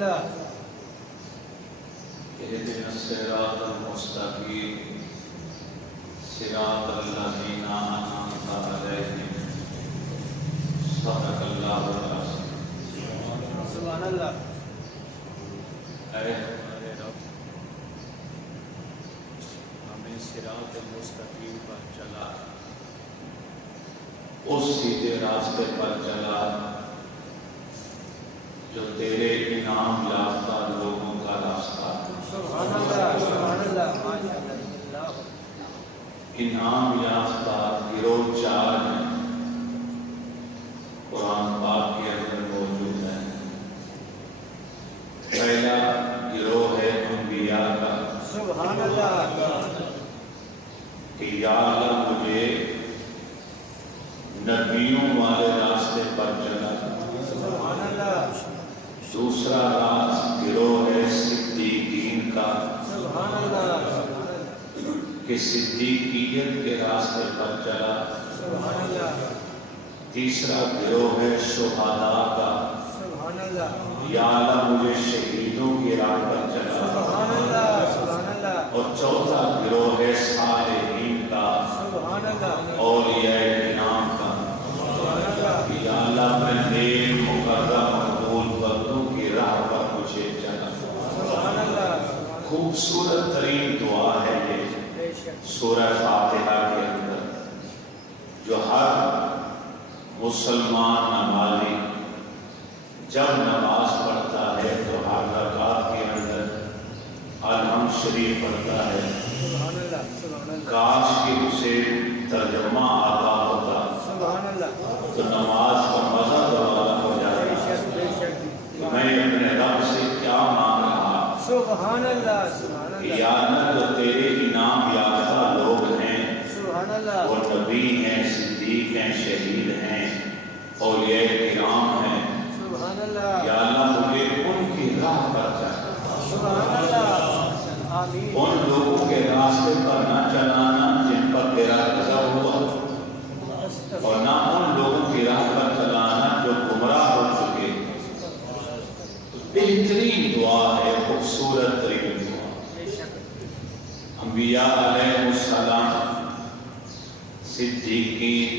اللہ اهدنا الصراط المستقيم صراط الذين أنعمت عليهم صدق الله العظيم سبحان اللہ اے ہمارے رب ہمیں صراط المستقیم پر چلا اس سیدھے راستے پر چلا جو تیرے انعام یافتہ لوگوں کا راستہ ہے۔ سبحان اللہ ماشاء اللہ انعام یافتہ گروہ چار ہیں، قرآن پاک کے اندر موجود ہے۔ پہلا گروہ ہے انبیاء کا، سبحان اللہ کہ یا اللہ مجھے نبیوں والے راستے پر چلا۔ سبحان اللہ دوسرا گروہ ہے صدیقین کا، سبحان اللہ کہ صدیقیت کے راستے پر چلا۔ سبحان اللہ تیسرا گروہ ہے شہداء کا، سبحان اللہ یا اللہ مجھے شہیدوں کی راہ پر چلا۔ سبحان اللہ سبحان اللہ اور چوتھا گروہ ہے صالحین کا، سبحان اللہ اولیاء کرام کا، سبحان اللہ یا اللہ میں نیک مقرب مقبول بندوں کی راہ پر مجھے چلا۔ سبحان اللہ خوبصورت ترین دعا ہے یہ بے شک سورہ فاتحہ کے اندر، جو ہر مسلمان نمازی جب نماز پڑھتا ہے تو ہر رکعت کے اندر الحمد شریف پڑھتا ہے۔ سبحان اللہ سبحان اللہ کاش کہ اسے ترجمہ آتا ہوتا سبحان اللہ تو نماز کا مزہ دوبارہ ہو جاتا۔ بے شک میں اپنے رب سے کیا مانگ رہا سبحان اللہ سبحان کہ اللہ یا اللہ جو تیرے انعام یافتہ لوگ ہیں، سبحان اللہ وہ نبی ہیں، صدیق ہیں، شہید ہیں، اولیاء کرام ہیں، سبحان اللہ یا اللہ مجھے ان کی راہ پر چلا۔ سبحان اللہ آمین ان لوگوں کے راستے پر نہ چلانا جن پر تیرا غضب ہوا، اور نہ ان لوگوں کی راہ پر چلانا جو گمراہ ہو چکے۔ بہترین دعا ہے، خوبصورت ترین دعا۔ انبیاء علیہ السلام، صدیقین،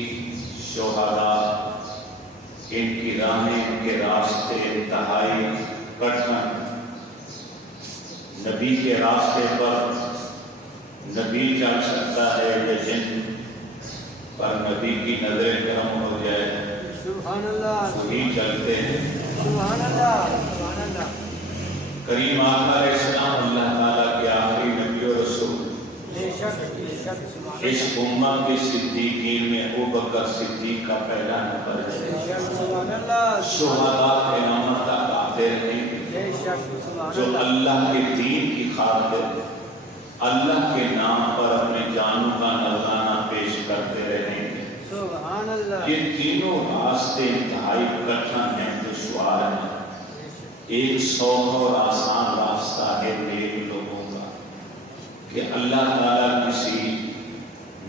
شہداء، ان کی راہیں، ان کے راستے انتہائی کٹھن۔ نبی کے راستے پر نبی چل سکتا ہے یا جن پر نبی کی نظر کرم ہو جائے سبحان اللہ وہی چلتے ہیں۔ سبحان اللہ سبحان اللہ کریم آقا علیہ السلام اللہ تعالیٰ کے آخری نبی و رسول، بے شک سبحان اس امت کے صدیقین میں ابوبکر صدیق کا پہلا نمبر ہے۔ سبحان اللہ شہداء قیامت تک آتے رہیں بے شک سبحان جو اللہ اللہ کے دین کی خاطر اللہ کے نام پر اپنے جانوں کا نذرانہ پیش کرتے رہیں گے۔ سبحان اللہ یہ تینوں راستے انتہائی کٹھن ہیں، دشوار ہیں۔ ایک سوکھ اور آسان راستہ ہے نیک لوگوں کا، کہ اللہ تعالیٰ کسی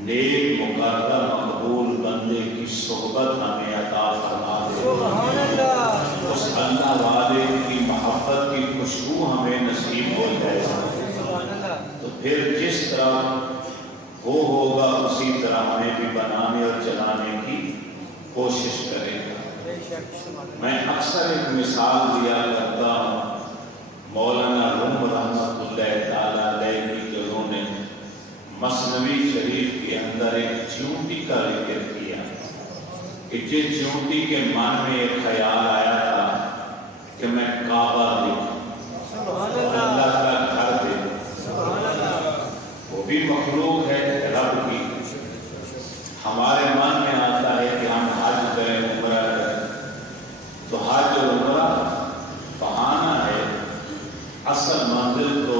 نیک مقرب مقبول بندے کی صحبت ہمیں عطا فرما دے، سبحان اللہ اس اللہ والے کی محبت کی خوشبو ہمیں نصیب ہو جائے، سبحان اللہ تو پھر جس طرح وہ ہوگا اسی طرح ہمیں بھی بنانے اور چلانے کی کوشش کرے گا۔ بے شک سبحان اللہ میں اکثر ایک مثال دیا کرتا ہوں، مولانا روم رحمۃ اللہ تعالیٰ علیہ کی جنہوں نے مثنوی شریف کے اندر ایک چیونٹی کا ذکر کیا، کہ جس چیونٹی کے من میں ایک خیال آیا تھا کہ میں کعبہ دیکھوں، سبحان اللہ اللہ کا گھر دیکھوں، سبحان اللہ وہ بھی مخلوق ہے رب کی۔ ہمارے من میں آتا ہے کہ ہم حج کریں، عمرہ کریں، تو حج اور عمرہ بہانہ ہے، اصل منزل تو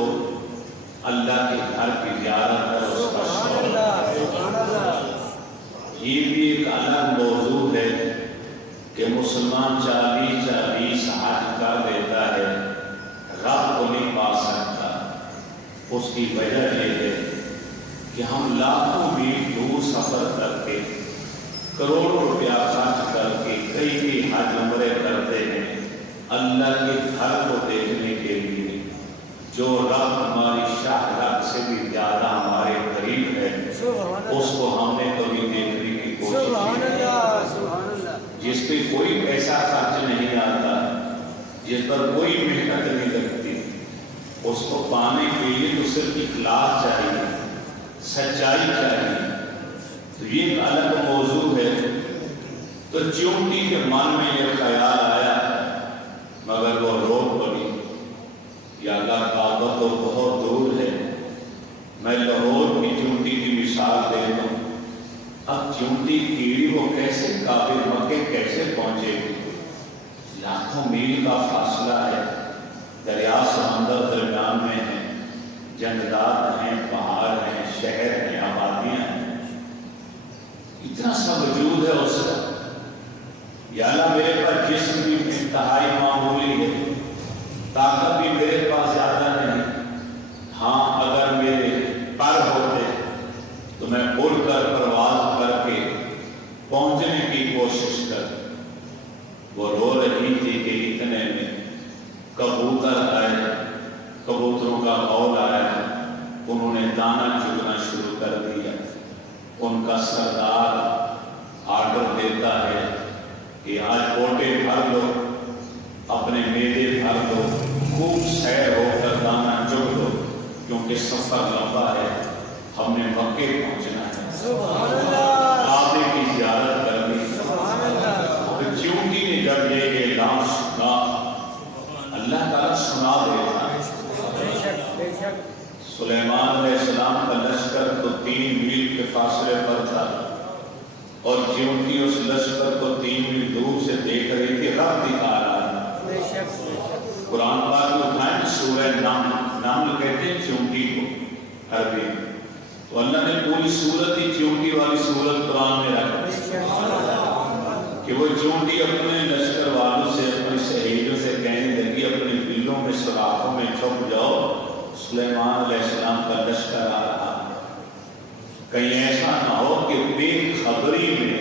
اللہ کے گھر کی زیارت ہے، اس کا سبحان شوق۔ اللہ سبحان اللہ یہ بھی ایک الگ موضوع ہے کہ مسلمان 40 حج کر دیتا ہے، رب کو نہیں پا سکتا۔ اس کی وجہ یہ ہے کہ ہم لاکھوں میل دور سفر کر کے، کروڑوں روپیہ خرچ کر کے کئی حج عمرے کرتے ہیں، اللہ کے گھر کو دیکھنے جس پر کوئی محنت نہیں لگتی، اس کو پانے کے لیے تو صرف اخلاص چاہیے، سچائی چاہیے۔ تو یہ ایک الگ موضوع ہے۔ تو چیونٹی کے من میں یہ خیال آیا، مگر وہ رو پڑی، یا اللہ کعبہ تو بہت دور ہے، میں لاہور کی چیونٹی کی مثال دے دوں، اب چیونٹی کیڑی وہ کیسے کعبے مکے کیسے پہنچے گی؟ لاکھوں میل کا فاصلہ ہے، دریا سمندر درمیان میں ہے، جنگلات ہیں، پہاڑ ہیں، شہر ہیں، آبادیاں ہیں، اتنا سا وجود ہے اس کا۔ یا اللہ میرے پاس جسم بھی انتہائی معمولی ہے، طاقت بھی میرے پاس زیادہ نہیں، ہاں اگر میرے پر ہوتے تو میں اڑ کر پرواز کر کے پہنچنے کی کوشش کر۔ وہ رو رہی تھی کہ اتنے میں کبوتر آئے، کبوتروں کا قول آیا، انہوں نے دانا چگنا شروع کر دیا۔ ان کا سردار آرڈر دیتا ہے کہ آج کوٹے بھر لو، اپنے میدے بھر لو، خوب سیر ہو کر دانا چگ لو، کیونکہ سفر لمبا ہے، ہم نے مکے پہنچنا ہے، کعبے کی زیارت کرنی۔ تو چیونٹی نے جب یہ اعلان سنا، اللہ تعالیٰ سنا دیتا۔ سلیمان علیہ السلام کا لشکر تو 3 میل کے فاصلے پر تھا، اور چیونٹی اس لشکر کو 3 میل دور سے دیکھ رہی تھی، رب دکھا رہا تھا۔ قرآن پاک کو اٹھائیں، سورہ نمل کہتے ہیں چیونٹی کو عربی میں، تو اللہ نے پوری صورت ہی چیونٹی والی صورت قرآن میں رکھی کہ وہ چیونٹی اپنے لشکر والوں سے، اپنی سہیلیوں سے کہنے لگی اپنے بلوں میں سوراخوں میں چھپ جاؤ، سلیمان علیہ السلام کا لشکر آ رہا ہے، کہیں ایسا نہ ہو کہ بے خبری میں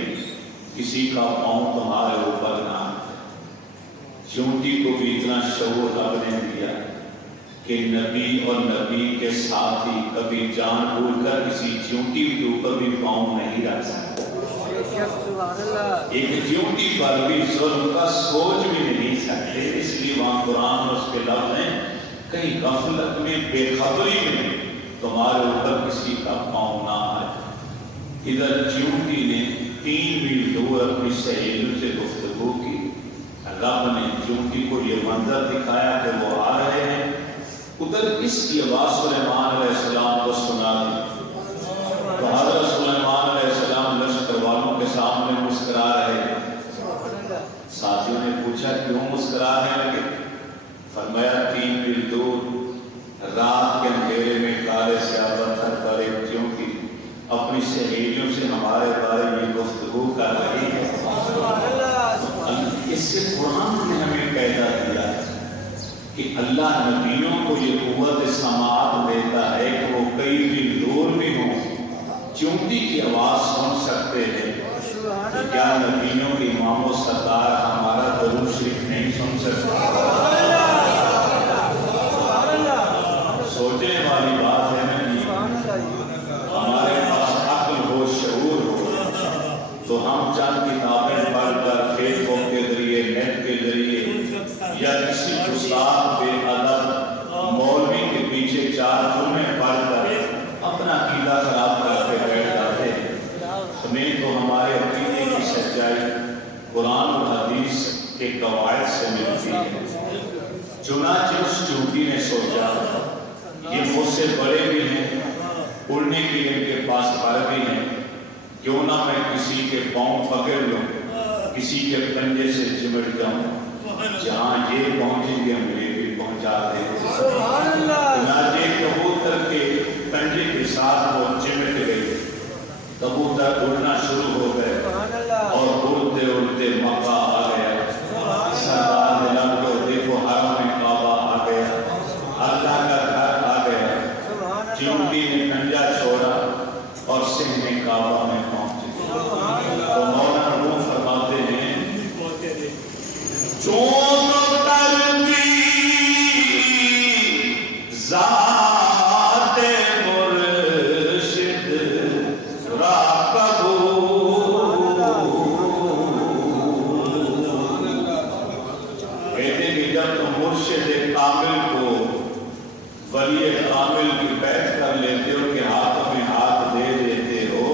کسی کا پاؤں تمہارے اوپر نہ آئے۔ چیونٹی کو بھی اتنا شعور رب نے دیا کہ نبی اور نبی کے ساتھی کبھی جان بوجھ کر کسی چیونٹی کے اوپر بھی پاؤں نہیں رکھ سکتے۔ ایک چیونٹی پر بھی ظلم کا سوچ بھی نہیں سکتے، اس لیے وہاں قرآن اور اس کے لفظ ہیں کہیں غفلت میں، بے خبری میں تمہارے اوپر کسی کا پاؤں نہ آئے۔ ادھر چیونٹی نے 3 میل دور اپنی سہیلیوں سے گفتگو کی، رب نے چیونٹی کو یہ منظر دکھایا کہ وہ آ رہے ہیں، ادھر اس کی آواز سلیمان علیہ السلام کو سنا دی، تو حضرت سلیمان علیہ السلام لشکر والوں کے سامنے مسکرا رہے۔ ساتھیوں نے پوچھا کیوں مسکرانے لگے؟ فرمایا 3 میل دور رات کے اندھیرے میں کالے سیاہ پتھر پر ایک چیونٹی اپنی سہیلیوں سے ہمارے بارے میں گفتگو کر رہی ہے۔ اس سے قرآن نے ہمیں پیدا کیا ہے کہ اللہ نبیوں کو یہ قوت سماعت دیتا ہے کہ وہ کئی میل دور بھی ہوں، چیونٹی کی آواز سن سکتے ہیں۔ کیا نبیوں کے امام و سردار ہمارا درود شریف نہیں سن سکتے؟ سوچنے والی بات ہے نہیں۔ ہمارے پاس عقل ہو، شعور ہو، تو ہم چند کتابیں پڑھ کر فیس بک کے ذریعے، نیٹ کے ذریعے، یا کسی استاد بے ادب مولوی کے پیچھے 4 جملے پڑھ کر اپنا عقیدہ خراب کر کے بیٹھ جاتے ہیں۔ ہمیں تو ہمارے عقیدے کی سچائی قرآن و حدیث کے قواعد سے ملتی ہے۔ چنانچہ اس چیونٹی نے سوچا یہ مجھ سے بڑے بھی ہیں، اڑنے کے لیے ان کے پاس پر بھی ہیں، کیوں نہ میں کسی کے پاؤں پکڑ لوں، کسی کے پنجے سے چمٹ جاؤں، جہاں یہ پہنچیں گے ہمیں بھی پہنچا دیں۔ چنانچہ کبوتر کے پنجے کے ساتھ وہ چمٹ گئی، کبوتر اڑنا شروع ہو گئے اور اڑتے اڑتے مکہ آ گیا۔ سردار نے لگ کو دیکھو حرم کعبہ آ گیا، اللہ کا گھر آ گیا۔ چیونٹی نے پنجہ چھوڑا اور سہنے کعبہ میں پہنچ گیا۔ تو مولانا روم فرماتے ہیں چون کرتی کہتے ہیں کہ جب تم مرشد کامل کو ولی کامل کی بیعت کر لیتے ہو کہ ہاتھ میں ہاتھ دے دیتے ہو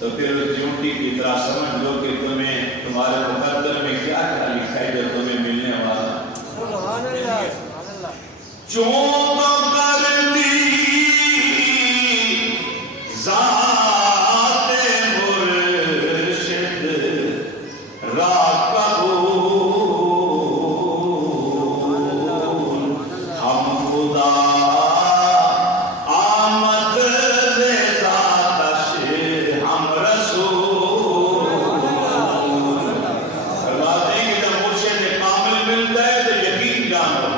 تو پھر اس چونٹی کی طرح سمجھ لو کہ تمہیں تمہارے مقدر میں کیا کیا لکھا ہے جو تمہیں ملنے والا. سبحان اللہ سبحان اللہ. چون کرتی ذات مرشد راکبو ہم خدا آمد ذاتش ہم رسول. فرماتے ہیں کہ جب مرشد کامل ملتا ہے تو یقین جانو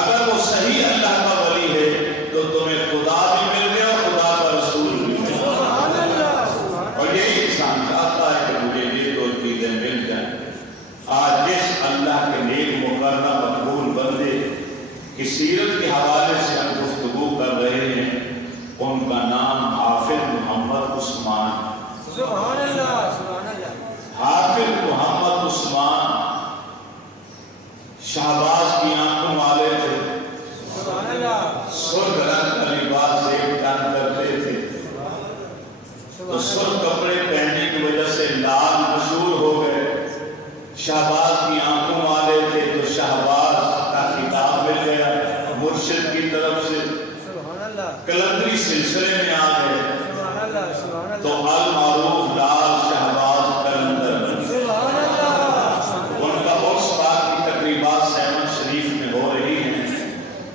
اگر وہ صحیح اللہ کا ولی ہے تو تمہیں خدا بھی مل گیا اور خدا کا رسول بھی مل گیا. اور یہی انسان چاہتا ہے کہ مجھے یہ دو چیزیں مل جائیں. آج جس اللہ کے نیک مقرر مقبول بندے کی سیرت کے حوالے سے ہم گفتگو کر رہے ہیں ان کا نام حافظ محمد عثمان. سبحان اللہ سبحان اللہ. حافظ محمد عثمان شہباز کی آنکھوں والے تھے. سبحان اللہ. سرخ رنگ کا لباس ایک تن کرتے تھے تو سرخ کپڑے پہننے کی وجہ سے لال مشہور ہو گئے. شہباز کی آنکھوں والے تھے تو شہباز کا خطاب مل گیا مرشد کی طرف سے. سبحان اللہ کلندری سلسلے میں آ گئے سبحان اللہ سبحان تو اللہ. المعروف لال شہباز کلندر بن گئے. سبحان اللہ. ان کا عرس پاک کی تقریبات سیون شریف میں ہو رہی ہیں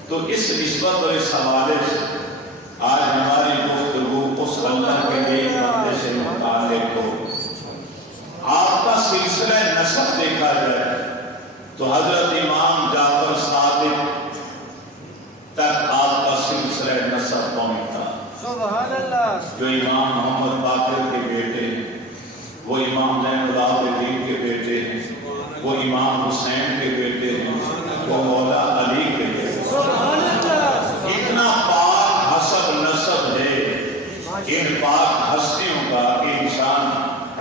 تو اس نسبت اور اس حوالے سے آج ہماری گفتگو اس اللہ کے ایک بندے سے متعلق ہو. آپ کا سلسلہ نسب دیکھا جائے تو حضرت امام جعفر صادق تک آپ کا سلسلہ نسب پہنچا. سبحان اللہ. جو امام محمد باقر کے بیٹے ہیں وہ امام زین العابدین کے بیٹے ہیں وہ امام حسین کے بیٹے ہیں وہ مولا علی کے بیٹے ہیں. سبحان اللہ. اتنا پاک حسب نسب ہے ان پاک ہستیوں کا کہ انسان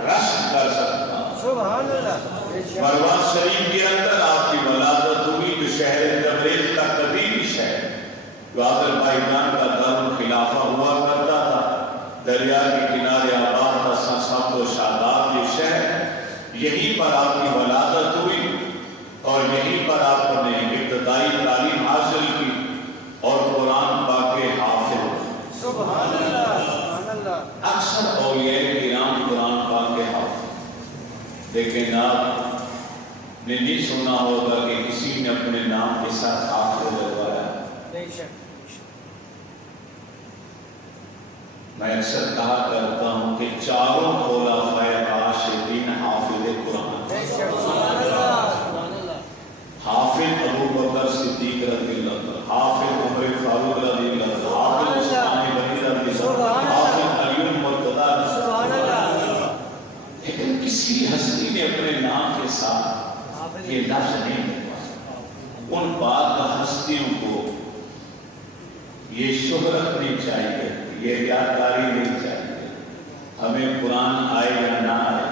رشک کر سکتا. سبحان اللہ. مروان شریف کے اندر آپ کی ولادت ہوئی جو شہر تبریز کا قدیمی شہر جو آذربائیجان کا دار خلافہ ہوا کرتا تھا دریا کے کنارے آباد تھا سب و شاداب یہ شہر یہیں پر آپ کی ولادت ہوئی اور یہیں پر آپ نے ابتدائی تعلیم حاصل کی اور قرآن پاک کے حافظ. سبحان اللہ سبحان اللہ. اکثر اولیاء کرام قرآن پاک کے حافظ لیکن آپ نے نہیں سنا ہوگا کہ کسی نے اپنے نام کے ساتھ حافظ لگوایا. بے شک. میں اکثر کہا کرتا ہوں کہ چاروں خلفائے راشدین حافظ قرآن. بے شک. سبحان اللہ سبحان اللہ. حافظ ابو بکر صدیق رضی اللہ عنہ، حافظ عمر فاروق رضی اللہ عنہ، حافظ عثمان غنی رضی اللہ عنہ، حافظ علی المرتضیٰ. سبحان اللہ. لیکن کسی ہستی نے اپنے نام کے ساتھ یہ لفظ نہیں لگوایا. ان پاک ہستیوں کو یہ شہرت نہیں چاہیے یہ یادگاری نہیں چاہیے. ہمیں قرآن آئے یا نہ آئے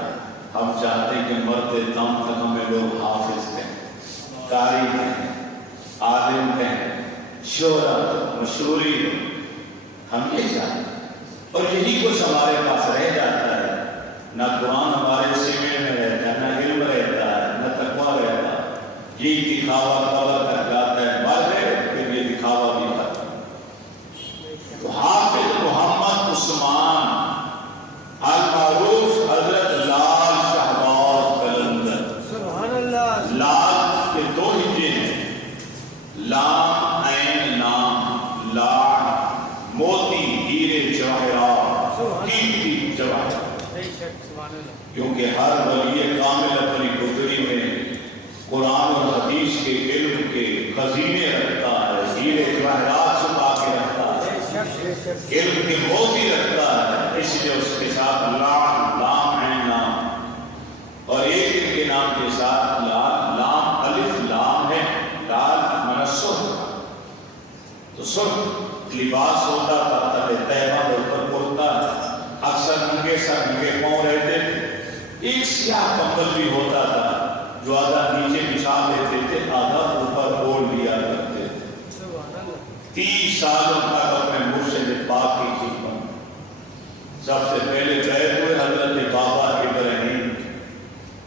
ہم چاہتے ہیں کہ مرتے دم تک ہمیں لوگ حافظ کہیں قاری کہیں عالم کہیں شہرت مشہوری ہم یہ چاہتے ہیں. اور یہی کچھ ہمارے پاس رہ جاتا ہے. نہ قرآن ہمارے سینے میں رہتا ہے نہ علم رہتا ہے نہ تقویٰ رہتا ہے. یہ دکھاوا قبر تک جاتا ہے مر گئے پھر یہ دکھاوا بھی ختم. تو حافظ محمد عثمان المعروف حضرت لال شہباز کلندر. سبحان اللہ. لال کے دو ہجے ہیں لام عین لام لاڈ موتی ہیرے جواہرات قیمتی جواہرات. بے شک. سبحان اللہ. کیونکہ ہر ولی کامل اپنی گزری میں قرآن اور حدیث کے علم کے خزینے رکھتا ہے ہیرے جواہرات چھپا کے رکھتا ہے علم کے موتی رکھتا ہے. اس لیے اس کے ساتھ لام عین لام اور ایک ان کے نام کے ساتھ لام الف لام ہے لال من سرخ. تو سرخ لباس ہوتا تھا تب طیبہ پر کرتا اکثر ننگے سر ننگے پاؤں رہتے تھے. ایک سیاہ کمبل بھی ہوتا تھا جو آدھا نیچے بچھا دیتے تھے آدھا اوپر اوڑھ لیا کرتے تھے۔ سبحان اللہ 30 سالوں تک اپنے مرشد پاک کی خدمت۔ سب سے پہلے بیعت ہوئے حضرت بابا ابراہیم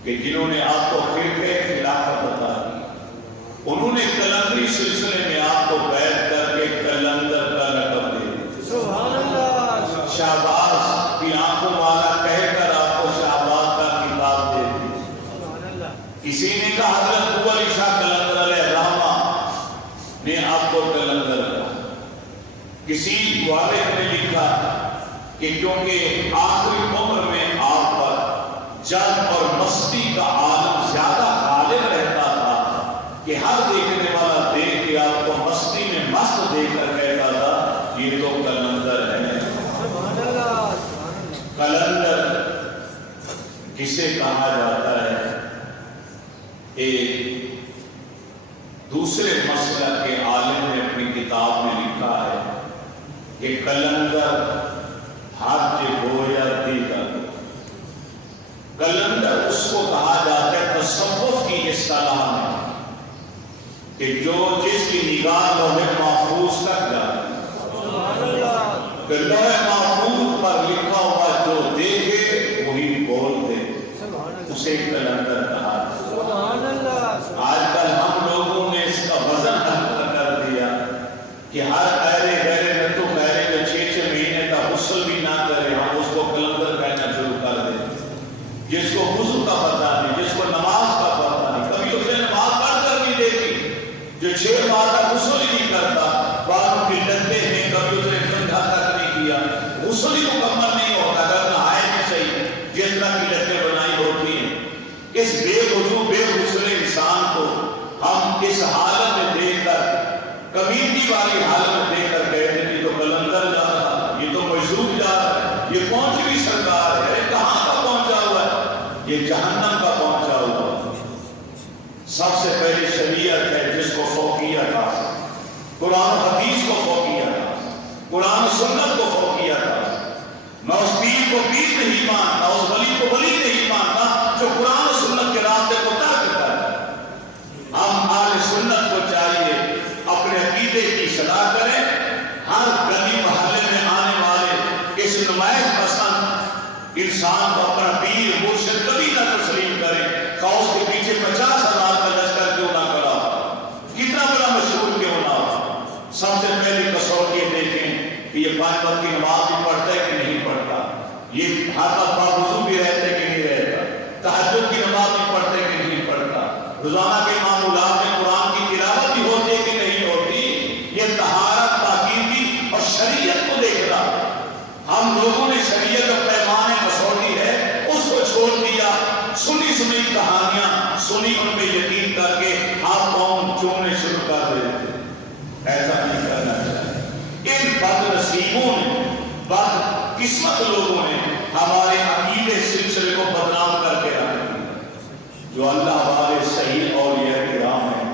کہ جنہوں نے آپ کو خلافت عطا کی، انہوں نے کلندری سلسلے میں آپ کو بیعت کر کے کلندر کا لقب دے دیا۔ سبحان اللہ شہباز کی آنکھوں والا کہہ کر آپ کو شہباز کا خطاب دے دیا۔ سبحان اللہ کسی نے کہا حضرت ابو علی شاہ کلندر علیہ الرحمہ نے آپ کو کلندر کہا۔ کسی والد نے لکھا کہ کیونکہ آخری عمر میں آپ پر جنگ اور مستی کا عالم زیادہ غالب رہتا تھا کہ ہر دیکھنے والا دیکھ کے آپ کو مستی میں مست دیکھ کر کہتا تھا یہ تو کلندر ہے۔ سبحان اللہ سبحان اللہ کلندر کسے کہا جاتا ہے؟ ایک دوسرے مسلک کے عالم نے اپنی کتاب میں لکھا ہے کہ کلندر حج ہو یا دیگر، کلندر اس کو کہا جاتا ہے تصوف کی اصطلاح میں کہ جو جس کی نگاہ لوح محفوظ تک جاتی ہے، سبحان اللہ کہ لوح محفوظ پر لکھا ہوا جو دیکھے وہی بول دے، سبحان اللہ اسے کلندر کہا جاتا ہے۔ سبحان اللہ آج کل ہم لوگوں نے اس کا وزن ہلکا کر دیا کہ ہر ایرے گہرے میں تو گہرے میں 6 مہینے کا غسل بھی نہ کرے ہم اس کو کلندر کہنا شروع کر دیں۔ جس کو وضو کا پتہ نہیں، جس کو نماز کا پتہ نہیں، کبھی اسے نماز پڑھ کر نہیں دیکھی، جو 6 ماہ کا غسل ہی نہیں کرتا، بالوں کی لتیں ہیں کبھی اسے ٹھنڈا تک نہیں کیا، غسل ہی مکمل نہیں ہوتا، اگر نہائے بھی صحیح جس طرح کی لتیں بنائی ہوتی ہیں۔ اس بے وضو بے غسل انسان کو ہم اس حالت میں دیکھ کر کمیٹی والی حالت میں دیکھ کر کہتے ہیں کہ تو کلندر جا رہا، یہ تو مجذوب جا رہا ہے، یہ کون سی بھی سرکار ہے، کہاں کا پہنچا ہوا ہے؟ یہ جہنم کا پہنچا ہوا ہے۔ سب سے پہلی شریعت ہے جس کو فوقیت حاصل، قرآن حدیث کو فوقیت حاصل، قرآن سنت کو فوقیت حاصل۔ میں اس پیر کو پیر نہیں مانتا، اس ولی کو ولی نہیں مانتا جو قرآن و سنت کے راستے کو ترک کرتا ہے۔ ہم اہل سنت کو چاہیے اپنے عقیدے کی اصلاح کریں، ہر گلی محلے میں آنے والے اس نمائش پسند انسان کو اپنا پیر مرشد کبھی نہ تسلیم کریں، خواہ اس کے پیچھے 50,000 کا لشکر کیوں نہ کھڑا ہو، کتنا بڑا مشہور کیوں نہ ہو۔ سب سے پہلی کسوٹی دیکھیں کہ یہ 5 وقت کی نماز بھی پڑھتا ہے کہ نہیں پڑھتا، یہ ہر وقت باوضو بھی رہتا ہے کہ نہیں رہتا، تہجد کی نماز بھی پڑھتا ہے کہ نہیں پڑھتا، روزانہ کے معمولات میں قرآن کی تلاوت بھی ہوتی ہے کہ نہیں ہوتی۔ یہ طہارت پاکیزگی اور شریعت کو دیکھ رہا۔ ہم لوگوں نے شریعت کا پیمان کسوٹی ہے اس کو چھوڑ دیا، سنی کہانیاں سنی ان میں یقین کر کے ہاتھ پاؤں چومنے شروع کر دیتے۔ ایسا نہیں کرنا چاہیے۔ ان بد نصیبوں نے، بد قسمت لوگوں نے ہمارے عقیدے سلسلے کو بدنام کر کے رکھ دیا۔ جو اللہ والے صحیح اولیاء کرام ہیں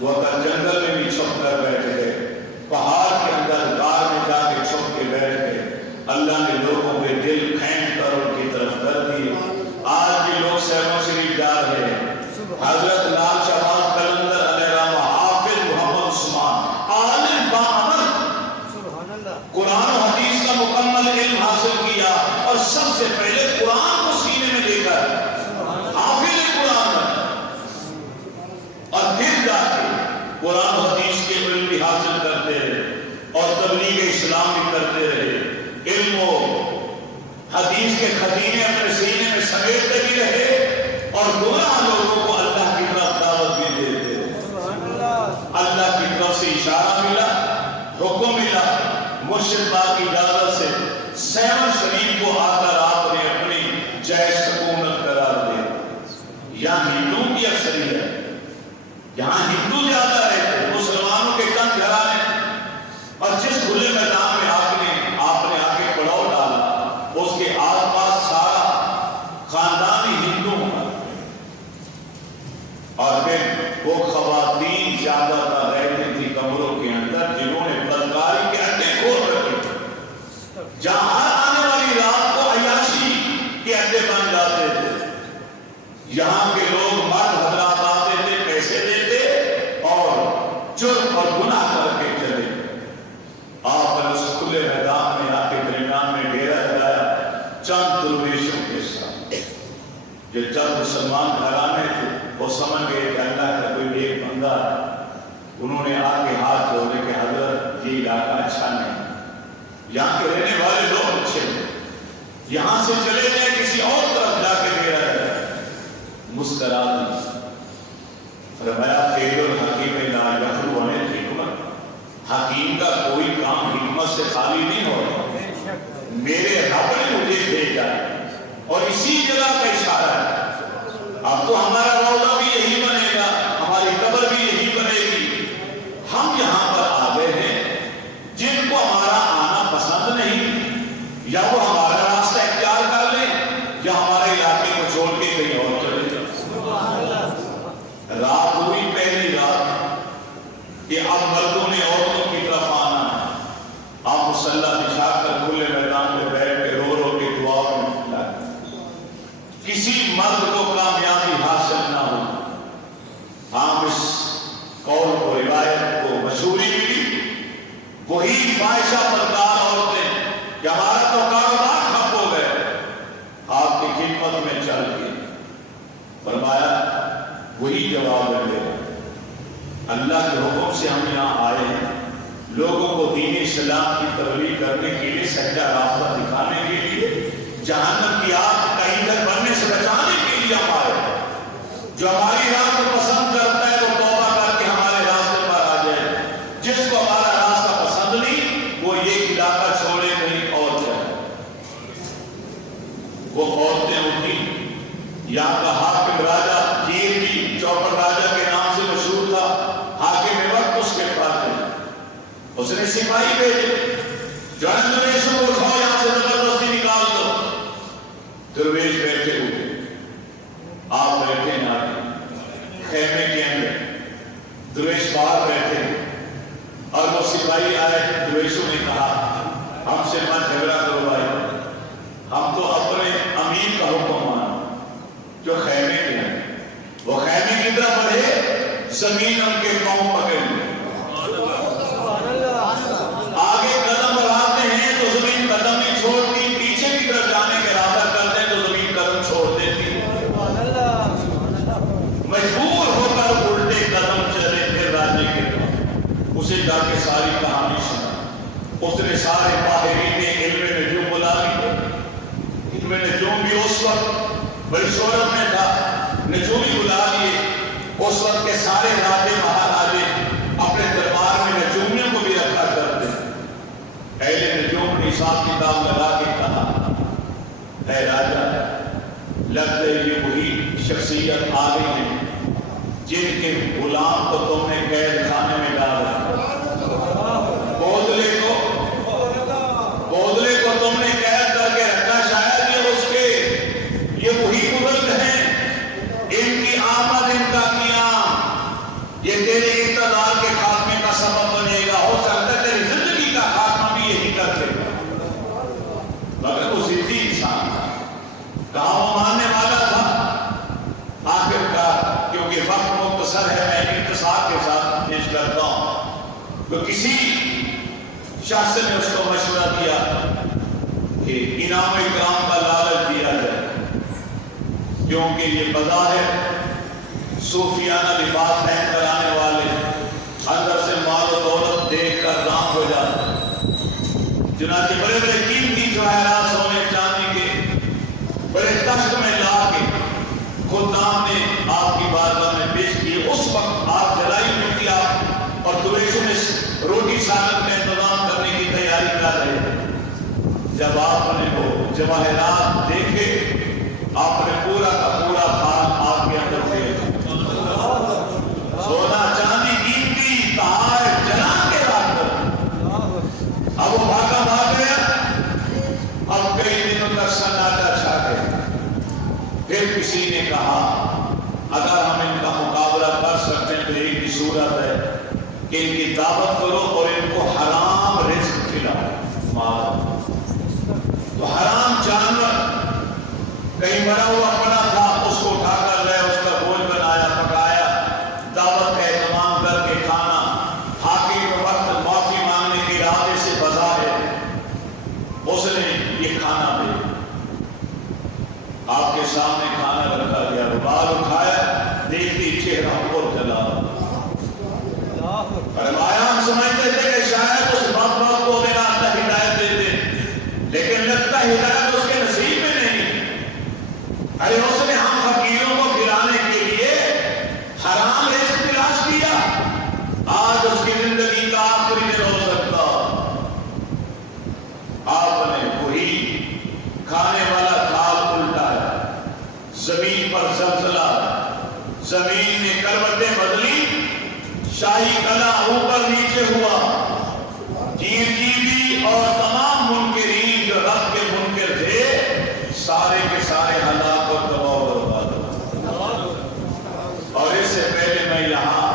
وہ اگر جنگل میں بھی چھپ کر بیٹھ گئے، پہاڑ کے اندر غار میں جا کے چھپ کے بیٹھ گئے، اللہ نے لوگوں کے دل پھینک کر ان کی طرف کر دیے۔ آج بھی لوگ سہروں شریف جا رہے ہیں، حضرت لال شہباز کلندر علیہ الرحمہ، حافظ محمد عثمان، عالم باعمل، سبحان اللہ قرآن و حدیث کا مکمل علم حاصل کیا اور سب سے پہلے قرآن کو سینے میں لے کر حافظ قرآن بنا، اور پھر جا کے قرآن و حدیث کے علم بھی حاصل کرتے رہے اور تبلیغ اسلام بھی کرتے رہے، علم و حدیث کے خزینے اپنے سینے میں سمیٹتے بھی رہے اور گمراہ لوگوں کو اللہ کی طرف دعوت بھی دیتے رہے۔ سبحان اللہ اللہ کی طرف سے اشارہ ملا، حکم ملا، مرشد پاک کی اجازت سے سیون شریف کو آ کر آپ نے اپنی جائے سکونت قرار دے۔ یہاں ہندوؤں کی اکثریت، یہاں ہندو زیادہ رہتے، مسلمانوں کے کم گھرانے، اور جس کھلے میدان میں آپ نے آ کے پڑاؤ ڈالا اس کے آس پاس سارا خاندان ہی ہندو ہوگا، اور پھر وہ خواتین زیادہ تر رہتی تھی کمروں کے اندر جنہوں نے بدکاری کے اڈے کھول رکھے، جہاں آنے والی رات کو عیاشی کے اڈے بن جاتے تھے۔ یہاں کے لوگ مرد اور گناہ کر کے چلے گئے۔ آپ نے اس کھلے میدان میں آ کے درمیان میں ڈیرا لگایا چند درویشوں کے ساتھ۔ جو چند مسلمان گھرانے تھے وہ سمجھ گئے کہ اللہ کا کوئی ایک بندہ ہے۔ انہوں نے آ کے ہاتھ جوڑے کہ حضرت یہ علاقہ اچھا نہیں، یہاں کے رہنے والے لوگ اچھے ہیں، یہاں سے چلے جائیں کسی اور طرف جا کے ڈیرا لگائیں۔ مسکرا دی، فرمایا خیر الحکیم لا یخلو عن الحکمت، حکیم کا کوئی کام حکمت سے خالی نہیں ہوتا۔ میرے رب نے مجھے بھیجا ہے اور اسی جگہ کا اشارہ ہے۔ اب تو ہمارا روضہ بھی یہی بنے گا، ہماری قبر بھی یہی بنے گی۔ ہم یہاں پر آ گئے ہیں، جن کو ہمارا آنا پسند نہیں یا وہ ہمارا راستہ اختیار کر لیں یا ہمارے علاقے کو چھوڑ کے کہیں اور چلے جائیں۔ رات ہوئی پہلی رات کہ اب مردوں نے عورتوں کی طرف آنا ہے۔ آپ مصلی بچھا کر کھلے میدان میں بیٹھ کے رو رو کے دعا میں لگے۔ کسی مرد کو کامیابی حاصل نہ ہو۔ ہم اس قول کو روایت کو مشہوری ملی، وہی فاحشہ بردار عورتیں کہ ہمارا تو کاروبار ٹھپ ہو گئے، آپ کی خدمت میں چل گئے۔ فرمایا وہی جواب ہے، اللہ کے حکم سے ہم یہاں آئے ہیں، لوگوں کو دین اسلام کی تبلیغ کرنے کے لیے، سچا راستہ دکھانے کے لیے، جہنم کی آگ کا ایندھن بننے سے بچانے کے لیے ہم آئے ہیں۔ جو ہماری راہ کو پسند کرتا ہے وہ توبہ کر کے ہمارے راستے پر آ جائے، جس کو ہمارا راستہ پسند نہیں وہ یہ علاقہ چھوڑے کہیں اور جائے۔ وہ عورتیں اٹھی، یہاں کا حاکم راجہ گیر بھی چوپڑ راجہ کے نام سے مشہور تھا، حاکم وقت اس کے پاس تھے۔ اس نے سپاہی بھیجے، جو درویشوں کو اٹھاؤ یہاں سے زبردستی نکال دو۔ درویش بیٹھے ہوئے، آپ بیٹھے نہ خیمے کے اندر، درویش باہر بیٹھے اور وہ سپاہی آئے۔ درویشوں نے کہا ہم سے مت جھگڑا کرو بھائی، ہم تو اپنے امیر کا حکم مانو جو خیمے کے ہیں۔ وہ خیمے کی طرف بڑھے، زمین ان کے پاؤں پکڑ لی، آگے قدم بڑھاتے ہیں تو زمین قدم نہیں چھوڑتی، پیچھے کی طرف جانے کا ارادہ کرتے ہیں تو زمین قدم چھوڑ دیتی۔ مجبور ہو کر الٹے قدم چلے پھر راجے کے طرف۔ اسے جا کے ساری کہانی سنا۔ اس نے سارے ماہرین علم نجوم بلا لیے۔ علم نجوم بھی اس وقت بڑی شہرت میں تھا، نجومی بلا لیے۔ اس وقت کے سارے راجے مہاراجے اپنے دربار میں نجومیوں کو بھی رکھا کرتے۔ اہل نجوم نے حساب کتاب لگا کے کہا اے راجا، لگتا ہے یہ وہی شخصیت آ گئی ہے جن کے غلام کو تم نے قید خانے میں ڈالا، بودلے کو تم نے قید کر کے رکھا، شاید یہ وہی بزرگ ہیں، ان کی آمد، ان کا قیام یہ تیرے اقتدار کے خاتمے کا سبب بنے گا۔ ہو سکتا ہے تیری زندگی کا خاتمہ بھی یہی کر دے گا۔ مگر وہ ضدی انسان تھا، کہا وہ ماننے والا تھا۔ آخر کار کیونکہ وقت مختصر ہے، میں اختصار کے ساتھ پیش کرتا ہوں، تو کسی شخص نے اس کو مشورہ دیا کہ انعام و اکرام کا لالچ دیا جائے، کیونکہ یہ بظاہر صوفیانہ لباس پہن کر آنے والے اندر سے مال و دولت دیکھ کر رام ہو جاتے۔ چنانچہ بڑے بڑے قیمتی جواہرات سونے چاندی کے بڑے تخت میں لا کے خدام نے آپ کی بارگاہ میں پیش کیے۔ اس وقت آپ جلائی ہوئی تھی آپ، اور درویشوں میں روٹی سالن کا انتظام کرنے کی تیاری کر رہے تھے۔ جب آپ نے وہ جواہرات دیکھے، آپ نے پورا کا پورا بھال آپ کے اندر دیکھا، سونا چاندی قیمتی تحائف جلا کے رکھ کر اب وہ بھاگا بھاگ گیا۔ اب کئی دنوں تک سناٹا چھا گیا۔ پھر کسی نے کہا اگر ہم ان کا مقابلہ کر سکتے ہیں تو ایک ہی صورت ہے کہ ان کی دعوت کرو اور ان کو حرام رزق کھلاؤ، مارو۔ تو حرام جانور کہیں مرا ہوا پڑا تھا، اس کو اٹھا کر لے، اس کا گوشت بنایا، پکایا، دعوت کا اہتمام کر کے کھانا، فرمایا ہم سمجھتے تھے کہ شاید اس بدبخت کو میرا اللہ ہدایت دے دے، لیکن لگتا ہدایت اس کے نصیب میں نہیں۔ ارے اس نے ہم فقیروں کو کھلانے کے لیے حرام رزق تلاش کیا، آج اس کی زندگی کا آخری دن ہو سکتا۔ آپ نے وہی کھانے والا تھال الٹایا، زمین پر زلزلہ، زمین نے کروٹیں بدلی، شاہی قلعہ اوپر نیچے ہوا، جیبی اور تمام منکرین جو رب کے منکر تھے سارے کے سارے ہلاک اور تباہ و برباد ہوئے۔ اور اس سے پہلے میں یہاں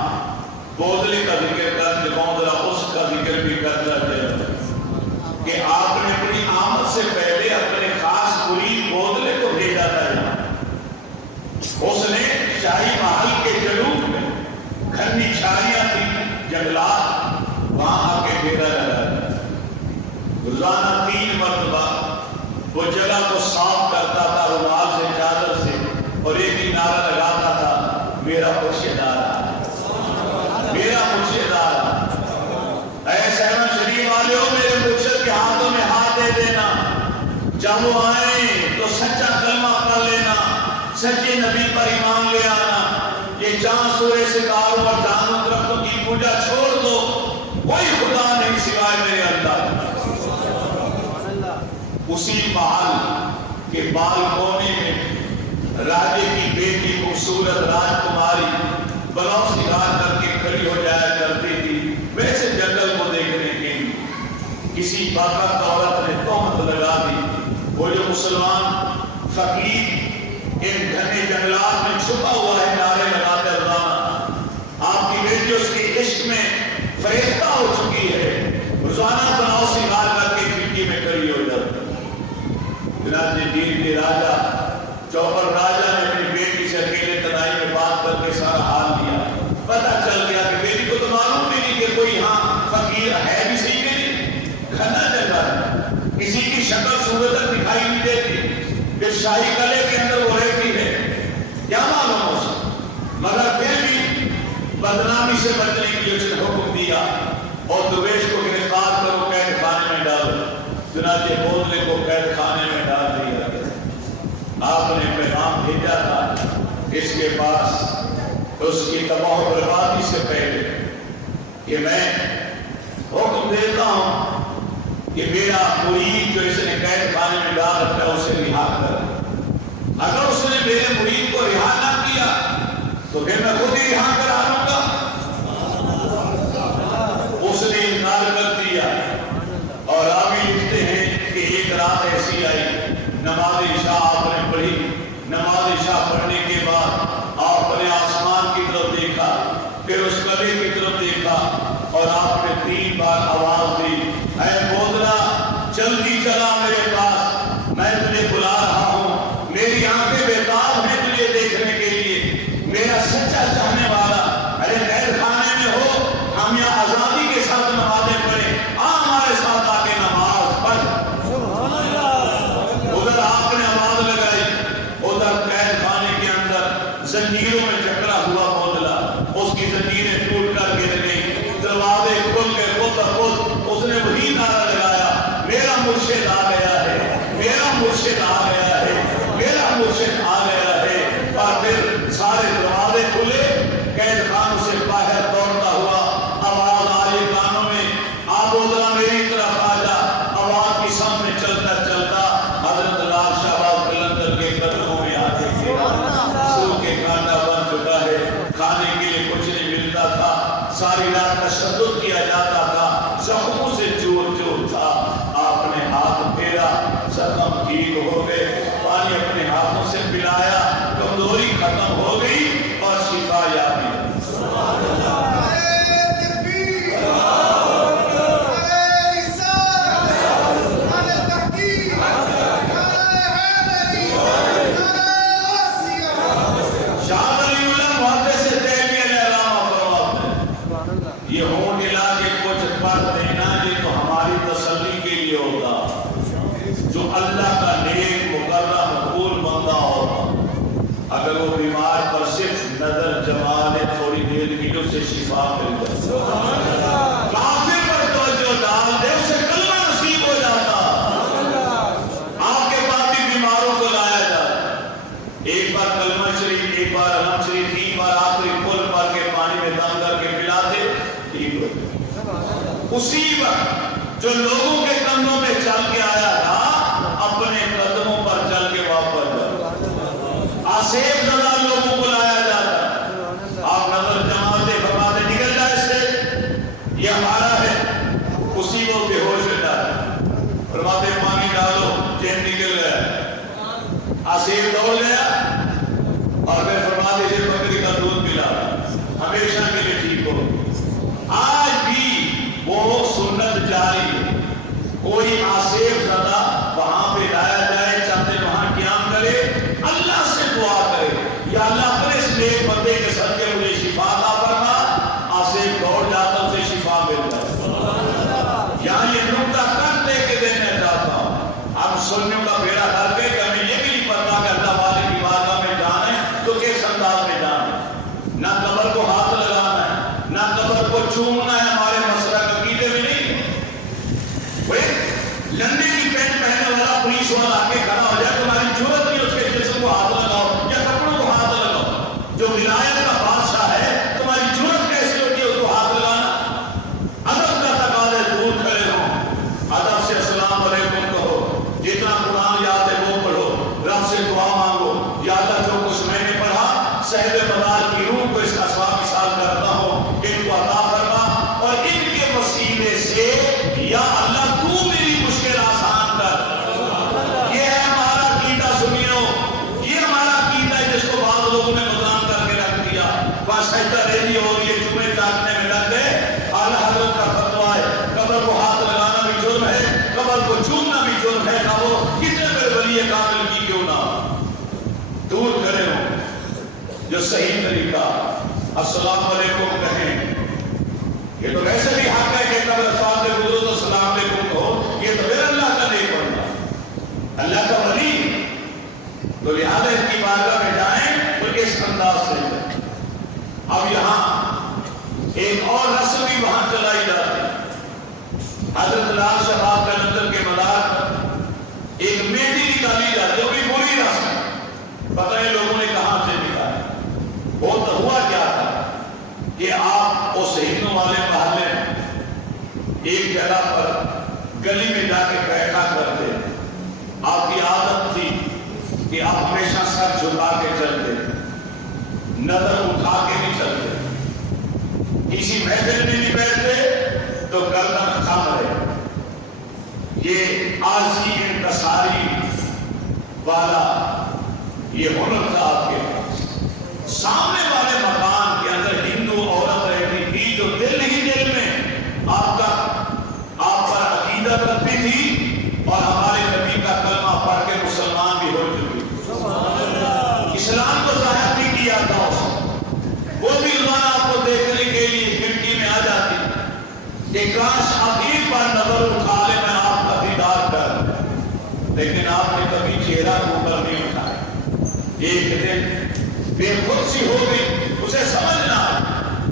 بودلے کا ذکر کر دکھاؤں، ذرا اس کا ذکر بھی کرنا چاہیے کہ آپ نے اپنی آمد سے پہلے اپنے خاص مرید بودلے کو بھیجا تھا یہاں۔ اس نے شاہی محل کے جنوب میں گھنی چھاریاں تھی، جنگلات، وہاں آ کے ڈیرا لگا۔ روزانہ 3 مرتبہ وہ جگہ کو صاف کرتا تھا رومال سے، چادر سے، اور ایک ہی نعرہ لگاتا تھا، میرا مرشد آ رہا ہے، میرا مرشد آ رہا ہے۔ اے سہرن شریف والے ہو، میرے مرشد کے ہاتھوں میں ہاتھ دے دینا، جب وہ آئیں تو سچا کلمہ پڑھ لینا، سچے نبی پر ایمان لے آنا۔ یہ چاند سورے ستاروں اور جانوں درختوں کی پوجا چھوڑ دو، کوئی خدا نہیں سوائے میرے اللہ۔ اسی محل کے بالکونے میں راجے کی بیٹی خوبصورت راجکماری بنو سنگار کر کے کھڑی ہو جایا کرتی تھی، ویسے جنگل کو دیکھنے کے لیے۔ کسی بدبخت عورت نے تہمت لگا دی، وہ جو مسلمان فقیر ان گھنے جنگلات میں چھپا ہوا ہے، نعرے لگاتے روزانہ، آپ کی بیٹی اس کے عشق میں فریفتہ ہو چکی ہے، روزانہ بناؤ سنگار کر کے کھڑکی میں کھڑی ہو جاتی۔ چنانچہ دین کے راجا چوپر راجا نے اپنی بیٹی سے اکیلے تنہائی میں بات کر کے سارا حال دیا۔ پتہ چل گیا کہ بیٹی کو تو معلوم بھی نہیں کہ کوئی ہاں فقیر ہے بھی صحیح کہ نہیں، گھنا جگہ ہے، کسی کی شکل صورت دکھائی نہیں دیتی کہ شاہی قلعے کے اندر وہ رہتی ہے، کیا معلوم ہو سکتا؟ مگر پھر بھی بدنامی سے بچنے کے لیے اس نے حکم دیا اور درویش کو گرفتار کرو، قید خانے میں ڈالو۔ چنانچہ بودلے کو قید خانے میں ڈال دیا گیا۔ آپ نے پیغام بھیجا تھا اس کے پاس اس کی تباہ و بربادی سے پہلے کہ میں حکم دیتا ہوں کہ میرا مرید جو اس نے قید خانے میں ڈال رکھا ہے اسے رہا کر۔ اگر اس نے میرے مرید کو رہا نہ کیا تو پھر میں خود ہی رہا کرا لوں گا۔ اس نے انکار کر دیا، اور راوی لکھتے ہیں کہ ایک رات ایسی آئی، نماز عشاء آپ نے پڑھی، نماز عشاء پڑھنے کے بعد آپ نے آسمان کی طرف دیکھا، پھر اس قلعے کی طرف دیکھا، اور آپ نے 3 بار آواز دی، اے بودلا جلدی چلا میرے پاس، میں تجھے بلا رہا ہوں، میری آنکھیں بیتاب ہیں تجھے دیکھنے کے لیے، میرا سچا چاہنے والا۔ ارے قید خانے میں ہو، ہم یہاں آزادی کے ساتھ نمازیں پڑھیں، ہمارے ساتھ آ کے نماز پڑھ۔ ادھر آپ نے آواز لگائی، ادھر قید خانے کے اندر زنجیروں میں جکڑا ہوا بودلا، اس کی زنجیریں ٹوٹ کر گر گئی، دروازے کھل گئے، خود بخود اس نے وہی نعرہ لگایا، میرا مرشد آ گیا ہے، میرا مرشد آ گیا ہے، میرا مرشد آ گیا ہے۔ اور پھر سارے دروازے کھلے، قید خانوں سے باہر دوڑتا ہوا آواز آئی کانوں میں، آ بودلا میری طرف آ جا۔ آواز کی سم میں چلتا چلتا حضرت لال شاہ باز قلندر کے قدموں میں آتے تھے۔ سور کے کھانا بن چکا ہے، کھانے کے لیے کچھ نہیں ملتا تھا، ساری رات تشدد کیا جاتا تھا، زخموں سے چور چور تھا۔ آپ نے ہاتھ پھیرا، زخم ٹھیک ہو گئے، پانی اپنے ہاتھوں سے پلایا، کمزوری ختم ہو گئی اور شفا یابی۔ یہ ہونٹ ہلا کے کچھ پڑھ دینا یہ تو ہماری تسلی کے لیے ہوتا، جو اللہ کا نیک مقرر مقبول بندہ ہوتا، اگر وہ بیمار پر صرف نظر جما لے تھوڑی دیر کی تو سے شفا مل مل جاتا. کافر پر توجہ ڈال دے اسے کلمہ نصیب ہو جاتا. آپ کے پاس بھی بیماروں کو لایا جاتا. ایک بار کلمہ شریف، ایک بار علم شریف، 3 بار آخری کل پڑھ کے پانی میں دم کر کے پلا دے، ٹھیک ہو جائے. اسی وقت جو لوگوں کے کندھوں پہ چل کے آیا تھا اپنے قدموں پر چل کے واپس جاتا. آصف زدہ لوگوں کو لایا جاتا. آپ نظر جماعتے فرماتے نکل جائے اس سے، یہ ہمارا ہے. اسی وہ بے ہوش ہو جاتا. فرماتے پانی ڈالو، چین نکل گیا. آصف دوڑ گیا اور پھر فرماتے سے بکری کا دودھ پلا، ہمیشہ کے لیے ٹھیک ہو. آج بھی وہ سنت جاری ہے. کوئی آصف زدہ وہاں پہ لایا جائے، چاہتے وہاں قیام کرے، اللہ سے دعا کرے یا اللہ اپنے اس نیک بندے کے صدقے مجھے شفا عطا فرما. آصف دوڑ جاتا، اسے شفا مل جاتا. یہاں یہ نقطہ کٹ دے کے دینا چاہتا ہوں. ہم سننے کا بیڑا کر کے کہ ہمیں یہ بھی نہیں پتا کہ اللہ والے کی بارگاہ میں جانا ہے تو کس انداز میں جانا ہے. نہ قبر کو ہاتھ لگانا ہے، نہ قبر کو چومنا ہے. ہمارے مسلک عقیدے میں نہیں. لندے کی پینٹ پہننے والا پولیس والا آگے کھڑا ہو جائے، تمہاری ضرورت نہیں اس کے جسم کو ہاتھ لگاؤ یا کپڑوں کو ہاتھ لگاؤ. جو ولایت کا بادشاہ ہے تمہاری ضرورت کیسے ہوتی ہے اس کو ہاتھ لگانا. ادب کا تقاضا ہے، دور کھڑے ہو، ادب سے السلام علیکم کہو. جتنا قرآن یاد ہے وہ پڑھو، رب سے دعا مانگو. یا اللہ جو کچھ میں نے پڑھا صاحب مدار کی روح کو اس کا ثواب مثال کرتا ہوں، ان کو عطا فرما اور ان کے وسیلے سے یا اللہ تو میری مشکل آسان کر. یہ ہے ہمارا عقیدہ. سنیو، یہ ہمارا عقیدہ ہے جس کو بعض لوگوں نے بدنام کر کے رکھ دیا. بس سجدہ ریزی ہو رہی ہے، جمعے چاٹنے میں لگ گئے. اعلیٰ حضرت کا فتویٰ ہے قبر کو ہاتھ لگانا بھی جرم ہے، قبر کو چومنا بھی جرم ہے. نہ وہ کتنے بڑے ولی کامل کی کیوں نہ دور کرے ہو. جو صحیح طریقہ السلام علیکم کہیں، یہ تو ویسے بھی حق ہے کہ قبر صاحب سے گزرو تو السلام علیکم کہو. یہ تو پھر اللہ کا نہیں پڑھنا، اللہ کا ولی. تو لہٰذا اس کی بارگاہ میں جائیں تو اس انداز سے جائیں. اب یہاں ایک اور رسم بھی وہاں چلائی جاتی ہے. حضرت لال شباب کا نظر کے مدار پر ایک مہندی نکالی جاتی ہے. وہ بھی بری رسم ہے، پتہ نہیں لوگوں نے کہاں سے نکالی. وہ تو ہوا کیا تھا کہ آپ اس ہندو والے محلے میں ایک جگہ پر گلی میں جا کے بیٹھا کرتے. آپ کی عادت تھی کہ آپ ہمیشہ سر جھکا کے چلتے، نظر اٹھا کے نہیں چلتے. کسی محفل میں نہیں بیٹھتے تو گردن خم رہے. یہ عاجزی انکساری والا یہ ہنر تھا آپ کے پاس. سامنے والے مکان کے اندر ہندو عورت رہتی تھی جو دل ہی دل میں آپ پر عقیدت رکھتی تھی اور ہمارے نبی کا کلمہ پڑھ کے مسلمان بھی ہو چکی. اسلام کو ظاہر نہیں کیا تھا اس نے. وہ بھی روزانہ آپ کو دیکھنے کے لیے کھڑکی میں آ جاتی کہ کاش آپ ایک بار نظر اٹھا لیں میں آپ کا دیدار کر. لیکن آپ نے کبھی چہرہ اوپر نہیں اٹھایا. ایک دن بے خود سی ہو گئی، اسے سمجھنا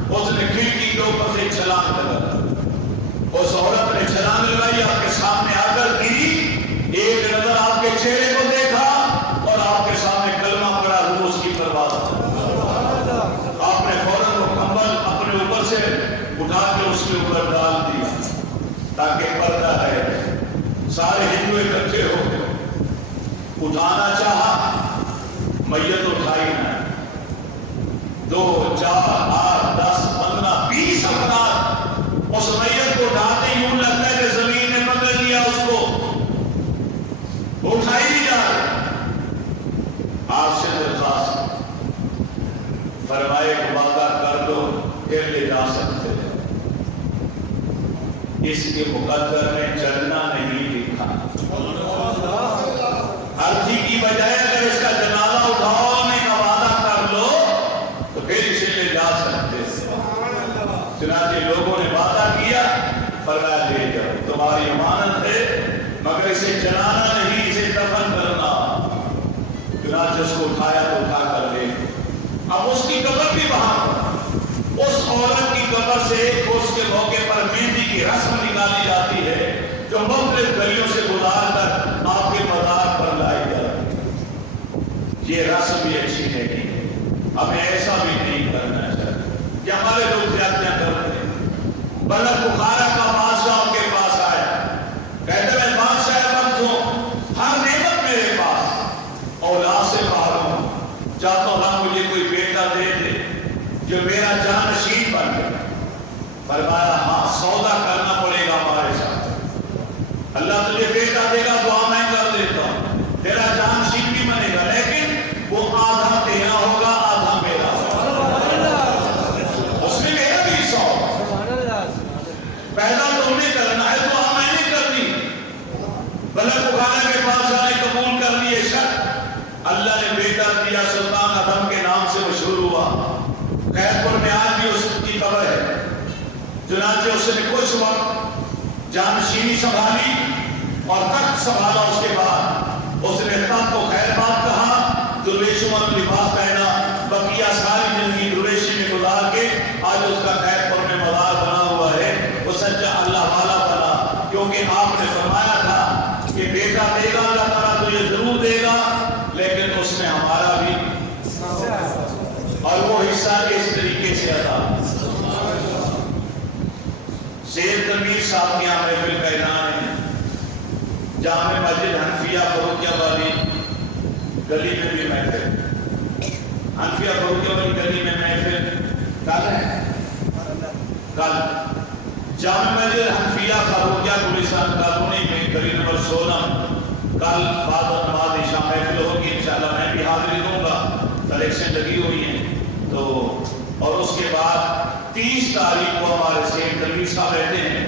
اس نے کھڑکی کے اوپر سے چھلانگ لگا. اس عورت نے چھلانگ لگائی، آپ کے سامنے آ کر گری. ایک نظر آپ کے چہرے کو دیکھا اور آپ کے سامنے کلمہ پڑا، روح اس کی پرواز. آپ نے فوراً وہ کمبل اپنے اوپر سے اٹھا کے اس کے اوپر ڈال دیا تاکہ پردہ رہے. سارے ہندو اکٹھے ہو گئے. اٹھانا چاہا، میت اٹھائی نہ. 2 4 8 10 15 20 افراد اس میت کو اٹھاتے یوں لگتا ہے کہ زمین نے پکڑ لیا اس کو. اٹھائی نہیں جا رہی. آپ سے درخواست فرمائے وعدہ کر دو پھر لے جا سکتے ہیں. اس کے مقدر میں چلنا نہیں لکھا. ارتھی کی بجائے اگر اس کا جنازہ اٹھانے کا وعدہ کر لو تو پھر اسے لے جا سکتے ہیں. چنانچہ لوگوں نے وعدہ کیا، فرمایا لے جاؤ، تمہاری امانت ہے، مگر اسے جلانا نہیں، اسے دفن کرنا. چنانچہ اس کو اٹھایا تو اٹھا کر لے. اب اس کی قبر بھی وہاں، اس عورت کی قبر سے کی رسم نکالی جاتی ہے جو مختلف گلیوں سے گزار کر آپ کے مزار پر لائی جاتی ہے۔ یہ رسم بھی اچھی نہیں ہے، ہمیں ایسا بھی نہیں کرنا چاہیے کہ ہمارے لوگ زیادتیاں کرتے ہیں۔ بلد بخارا کا بادشاہ کے پاس آیا، کہتے ہیں بادشاہ وقت ہوں، ہر نعمت میرے پاس، اولاد سے باہر ہوں، چاہتا ہوں مجھے کوئی بیٹا دے دے جو میرا جانشین بن جائے۔ فرمایا ہاں سودا کرنا پڑے گا ہمارے ساتھ، اللہ تجھے بیٹا دے گا دعا میں کر دیتا ہوں، تیرا جانشین بھی بنے گا، لیکن وہ آدھا تیرا ہوگا آدھا میرا ہوگا۔ اس میں میرا بھی حصہ ہوگا، پیدا تو نے کرنا ہے دعا میں نے کرنی۔ بلد بخارا کے بادشاہ نے قبول کر لیے شرط، اللہ نے بیٹا دیا، سلطان ادم کے نام سے مشہور ہوا۔ خیرپور میں آج بھی اس کی قبر ہے، چنانچہ اس نے کچھ وقت جانشینی سنبھالی اور تخت سنبھالا۔ اس کے بعد اس نے تخت کو خیر بات کہا، درویشوں لباس پہنا، بقیہ ساری زندگی درویشی میں گزار کے آج اس کا خیرپور میں مزار بنا ہوا ہے۔ وہ سچا اللہ والا بنا، کیونکہ آپ نے فرمایا تھا کہ بیٹا دے گا اللہ تعالیٰ تو یہ ضرور دے گا، لیکن اس میں ہمارا بھی اور وہ حصہ اس طریقے سے ادا۔ سید تنویر صاحب کے یہاں محفل کا اعلان ہے، جامع مسجد حنفیہ فروخیہ والی گلی میں بھی محفل، حنفیہ فروخیہ والی گلی میں محفل کل ہے، کل جامع مسجد حنفیہ فروخیہ گلستان کالونی میں گلی نمبر 16 کل بعد نماز عشاء محفل ہوگی، انشاءاللہ میں بھی حاضری دوں گا، کلیکشن لگی ہوئی ہیں تو۔ اور اس کے بعد 30 تاریخ کو ہمارے سید تنویر صاحب رہتے ہیں،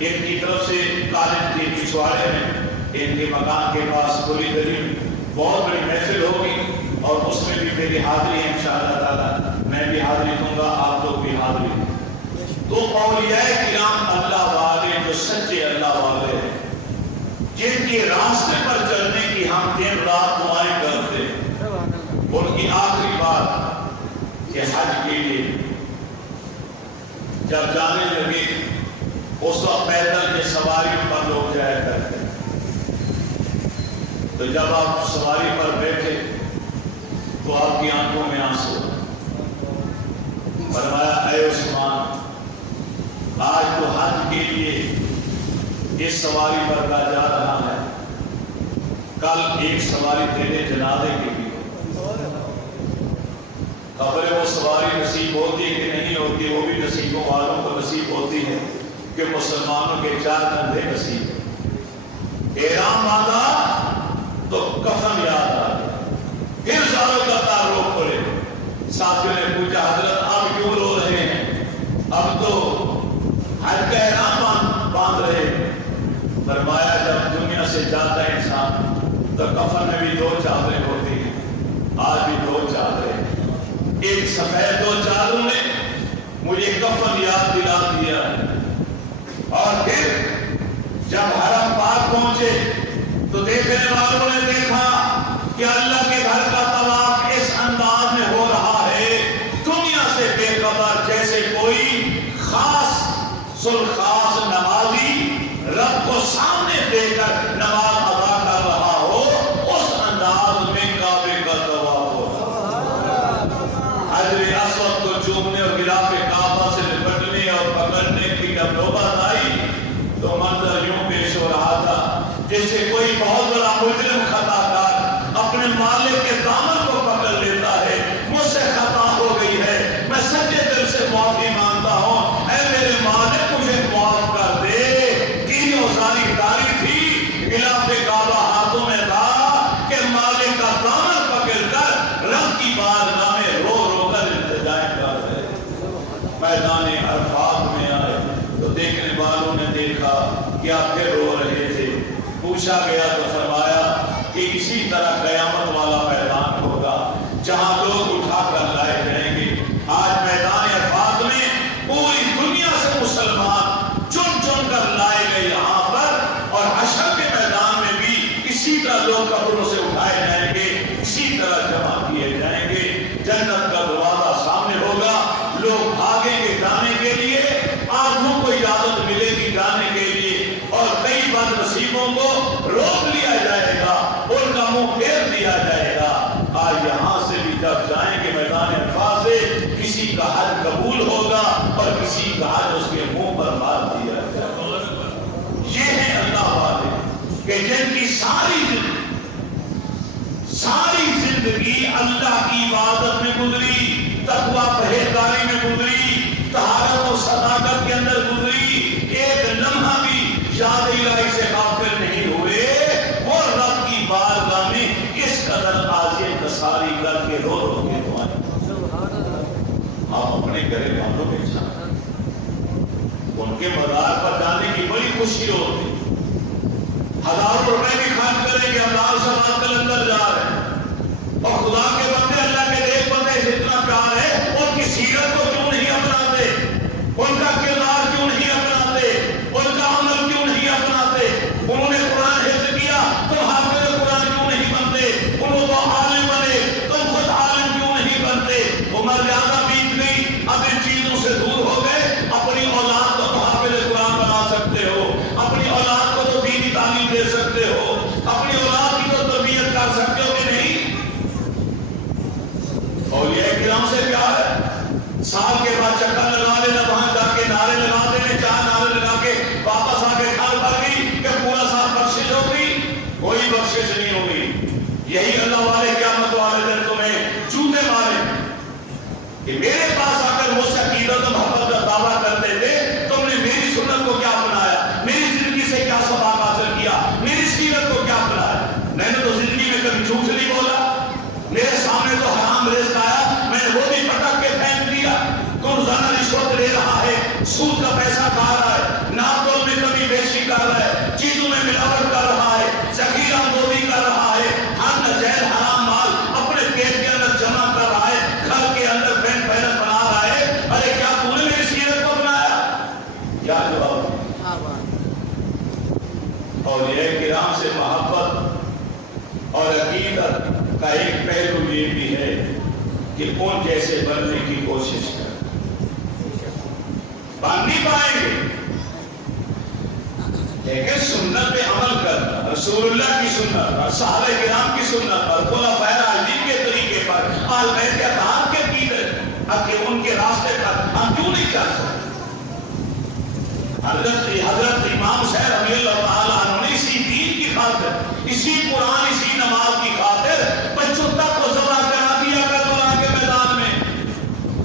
ان کی طرف سے کالج کے پچھواڑے میں ان کے مکان کے پاس پوری گلی بہت بڑی محفل ہوگی، اور اس میں بھی میری حاضری ہے انشاءاللہ تعالی، میں بھی حاضری دوں گا، آپ لوگ بھی حاضری دیں۔ تو اولیاء کرام اللہ والے جو سچے اللہ والے ہیں، جن کے راستے پر چلنے کی ہم دن رات دعائیں کرتے ہیں، ان کی آخری بات کہ حج کے لیے جب جانے لگے اس وقت پیدل کے سواری پر لوگ جایا کرتے، تو جب آپ سواری پر بیٹھے تو آپ کی آنکھوں میں آنسو، فرمایا اے عثمان آج تو حج کے لیے اس سواری پر کا جا رہا ہے، کل ایک سواری تیرے جنازے کی بھی، خبر ہے وہ سواری نصیب ہوتی ہے کہ نہیں ہوتی، وہ بھی نصیبوں والوں کو نصیب ہوتی ہے کہ مسلمانوں کے 4 کندھے نصیب ہیں۔ احرام باندھا تو کفن یاد آ گیا، پھر سالوں کا تعارف پڑے، ساتھیوں نے پوچھا حضرت آپ کیوں رو رہے ہیں، اب تو حج کا احرام باندھ رہے ہیں۔ فرمایا جب دنیا سے جاتا ہے انسان تو کفن میں بھی 2 چادریں ہوتی ہیں، آج بھی 2 چادریں، ایک سفید 2 چادروں نے مجھے کفن یاد دلا دیا، اور پھر جب حرم پاک پہنچے تو دیکھنے والوں نے دیکھا کہ اللہ کے گھر کا طواف اس انداز میں ہو رہا ہے، دنیا سے بے خبر، جیسے کوئی خاص سلخاص نمازی رب کو سامنے دے کر نماز ادا کر رہا ہو، اس انداز میں کعبے کا طواف ہو رہا۔ حجر اسود کو چومنے اور غلاف کعبہ سے لپٹنے اور پکڑنے کی جب نوبت آئی تو منظر یوں پیش ہو رہا تھا جیسے کوئی بہت بڑا مجرم خطا کار اپنے مالک کے دامن کو پکڑ لیتا ہے، مجھ سے خطا ہو گئی ہے، میں سچے دل سے معافی مانگتا ہوں، اے میرے مالک مجھے معاف کر دے۔ کی اوزاری داری تھی، غلاف کعبہ ہاتھوں میں تھا کہ مالک کا دامن پکڑ کر رب کی بارگاہ میں رو رو کر التجائیں کر رہے۔ میدان عرفات میں آئے تو دیکھنے والوں نے دیکھا کہ آپ پھر رو رہے تھے، پوچھا گیا تو فرمایا کہ اسی طرح قیامت والا میدان ہوگا جہاں لوگ اٹھا کر لائے جائیں گے۔ آج میدان عرفات میں پوری دنیا سے مسلمان چن چن کر لائے گئے یہاں پر، اور حشر کے میدان میں بھی اسی طرح لوگ قبروں سے اٹھائے جائیں گے، اسی طرح جمع کیے جائیں گے۔ جنت کا دروازہ سامنے ہوگا، لوگ بھاگیں گے جانے کے لیے، آدھوں کو اجازت ملے گی کے منہ پر مار دیا جائے۔ یہ ہے اللہ والے کہ جن کی ساری زندگی اللہ کی عبادت میں گزری، تقویٰ پرہیزگاری میں گزری، طہارت و صداقت کے اندر گزری، ایک لمحہ بھی یاد الہی سے غافل نہیں ہوئے، وہ رب کی بارگاہ میں اس قدر عاجز کساری کر کے رو رو کے دعائیں۔ آپ اپنے گھر والوں کے ساتھ ان کے مزار پر جانے کی بڑی خوشی ہوتی، ہزاروں روپے بھی خرچ کریں گے، ہزار سوال کل اندر جا رہے ہیں، اور خدا کے بندے اللہ کے نیک بندے سے اتنا پیار ہے، ان کی سیرت کو کیوں نہیں اپناتے، ان کا کردار کیوں نہیں اپناتے، ان کا عمل کیوں نہیں اپناتے؟ انہوں نے قرآن حفظ کیا، تم حافظ قرآن کیوں نہیں بنتے؟ انہوں تو عالم بنے، تم خود عالم کیوں نہیں بنتے؟ عمر زیادہ بیت گئی، اب ان چیزوں سے دور ہو گئے، اپنی اولاد کو حافظ قرآن بنا سکتے ہو، اپنی اولاد کو تو دینی تعلیم دے سکتے ہو، اپنی اولاد کی تو تربیت کر سکتے ہو کہ نہیں؟ اولیاء کرام سے پیار ہے، سال کے بعد چکر لگا لینا، وہاں جا کے نعرے لگا دینے، 4 نعرے لگا کے واپس آ کے کھال پڑ گئی کہ پورا سال بخشش ہوگی، کوئی بخشش نہیں ہوگی۔ یہی اللہ والے قیامت والے دن تمہیں چوٹے مارے کہ میرے پاس آ کر مجھ سے عقیدت و محبت کا دعویٰ کرتے تھے، تم نے میری سنت کو کیا اپنایا، میری زندگی سے کیا سبق حاصل کیا، میری سیرت کو کیا اپنایا؟ میں نے تو زندگی میں کبھی جھوٹ نہیں بولا، میرے سامنے تو حرام رزق آیا، میں نے وہ بھی پٹک کے پھینک دیا، کون زیادہ رشوت لے رہا ہے، سود کا پیسہ کھا رہا ہے، ناپ تول میں کمی بیشی کر رہا ہے، چیزوں میں ملاوٹ کر رہا ہے، ذخیرہ گوری کر رہا ہے، ہر ناجائز حرام مال اپنے پیٹ کے اندر جمع کر رہا ہے، گھر کے اندر بینک بیلنس بنا رہا ہے، ارے کیا تو نے میری سیرت کو بنایا؟ کیا جواب؟ اور یہ کرام سے محبت اور عقیدت کا ایک پہلو یہ بھی ہے کہ ان جیسے بننے کی کوشش کریں، بن نہیں پائیں گے لیکن سنت پہ عمل کرنا، رسول اللہ کی سنت اور صحابہ کرام کی سنت اور خلفائے راشدین کے طریقے پر، آل بیت اطہار کے عقیدت، ان کے راستے پر ہم کیوں نہیں چل سکتے؟ حضرت امام حسین رضی اللہ تعالیٰ عنہ نے اسی دین کی خاطر، اسی قرآن، اسی نماز کی خاطر 75 کو ذبح کرا دیا کربلا کے میدان میں۔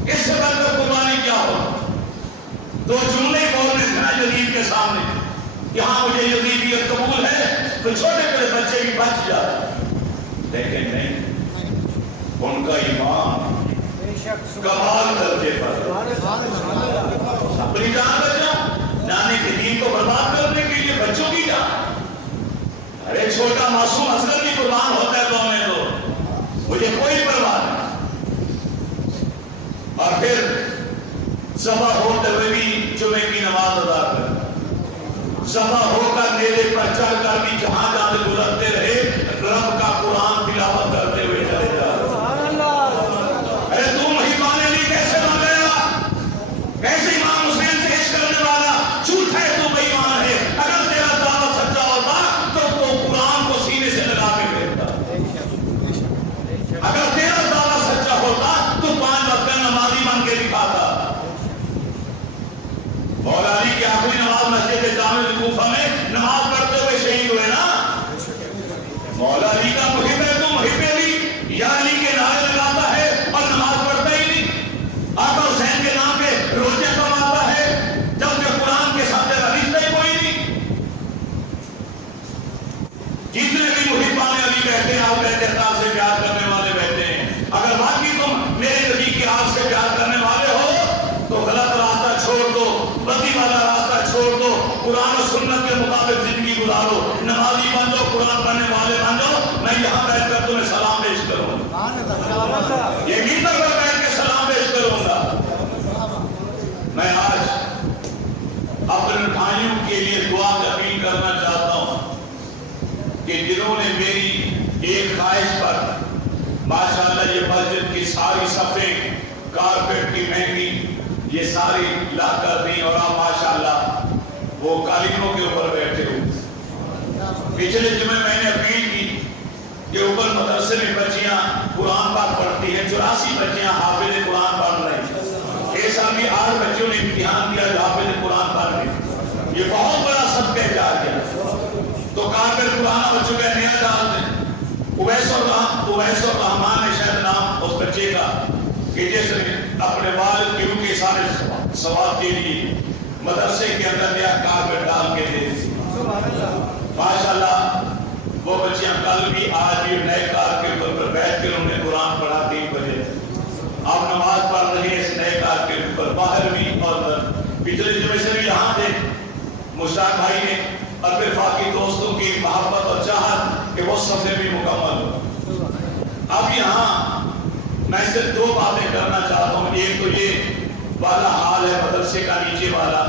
اس سے بڑھ کر قربانی کیا ہو؟ 2 جملے بولنے تھے نا یزید کے سامنے کہ ہاں مجھے یزیدیت قبول ہے، تو چھوٹے بڑے بچے بھی بچ جاتے، لیکن نہیں، ان کا ایمان کمال درجے پر، اپنی جان بچا، نانے کے دین کو برباد کرنے کے لیے بچوں کی جان، ارے چھوٹا معصوم اصغر بھی قربان ہوتا ہے تو ہمیں تو مجھے کوئی پرواہ نہیں، اور پھر ذبح ہوتے ہوئے بھی جمعے کی نماز ادا کر، ذبح ہو کر نیزے پر چڑھ کر بھی جہاں جانے گزرتے رہے، رب کا قرآن تلاوت کرتے ہوئے چلے جا رہے۔ ارے تو محبان علی کیسے بن گیا؟ کیسے امام حسین سے عشق کرنے والا؟ جھوٹ ہے، تو بے ایمان ہے۔ اگر تیرا دعویٰ سچا ہوتا تو قرآن کو سینے سے لگا کے پھیرتا، اگر تیرا دعویٰ سچا ہوتا تو 5 وقت کا نمازی بن کے دکھاتا۔ مولا علی کی آخری نماز مسجد جامع کوفہ میں نماز پڑھتے ہوئے شہید ہوئے نا، مولا علی کا محب ہے تو محب علی، یا علی کے نعرے لگاتا ہے اور نماز پڑھتا ہی نہیں، آقا حسین کے نام پہ روزے کماتا ہے جبکہ قرآن کے ساتھ رشتہ ہی کوئی نہیں۔ جتنے بھی محبان علی بیٹھے ہیں، آپ بیت اللہ سے پیار کرنے والے بیٹھے ہیں، اگر واقعی تم میرے نبی کی آگ سے پیار کرنے والے ہو تو غلط راستہ چھوڑ دو، بدی والا راستہ چھوڑ دو، قرآن و سنت کے مطابق زندگی گزارو، نمازی بن جاؤ، قرآن پڑھنے والے بن جاؤ، میں یہاں بیٹھ کر تمہیں سلام پیش کروں گا، یہ ممبر پر بیٹھ کے سلام پیش کروں گا۔ میں آج اپنے بھائیوں کے لیے دعا کی اپیل کرنا چاہتا ہوں کہ جنہوں نے میری ایک خواہش پر ماشاءاللہ یہ مسجد کی ساری صفیں کارپیٹ کی مہنگی یہ ساری لا کر دی، اور آپ ماشاءاللہ وہ قالینوں کے اوپر بیٹھے ہو۔ پچھلے جمعے میں نے اپیل کی کہ اوپر مدرسے میں بچیاں قرآن پاک پڑھتی ہیں، 84 بچیاں حافظ قرآن پڑھ رہی ہیں، ایسا بھی 8 بچوں نے امتحان دیا جو حافظ قرآن پڑھ رہے، یہ بہت بڑا صدقہ جاریہ ہے۔ تو کافر پرانا ہو چکا ہے، نیا ڈال دیں۔ اویس الرحمان ہے شاید نام اس بچے کا، کہ جس نے اپنے والد کے کے سارے ثواب کے لیے مدرسے کے اندر نیا کارپیٹ ڈال کے دے دی۔ ماشاءاللہ وہ بچیاں کل بھی آج بھی نئے کارپیٹ پر بیٹھ کے انہوں نے قرآن پڑھا 3 بجے۔ آپ نماز پڑھ رہے ہیں اس نئے کارپیٹ پر، باہر بھی اور پچھلے جمعے سے بھی یہاں تھے مشتاق بھائی نے، اور پھر باقی دوستوں کی محبت اور چاہت کہ وہ صفحے بھی مکمل ہو۔ اب یہاں میں صرف 2 باتیں کرنا چاہتا ہوں۔ ایک تو یہ والا حال ہے مدرسے کا نیچے والا،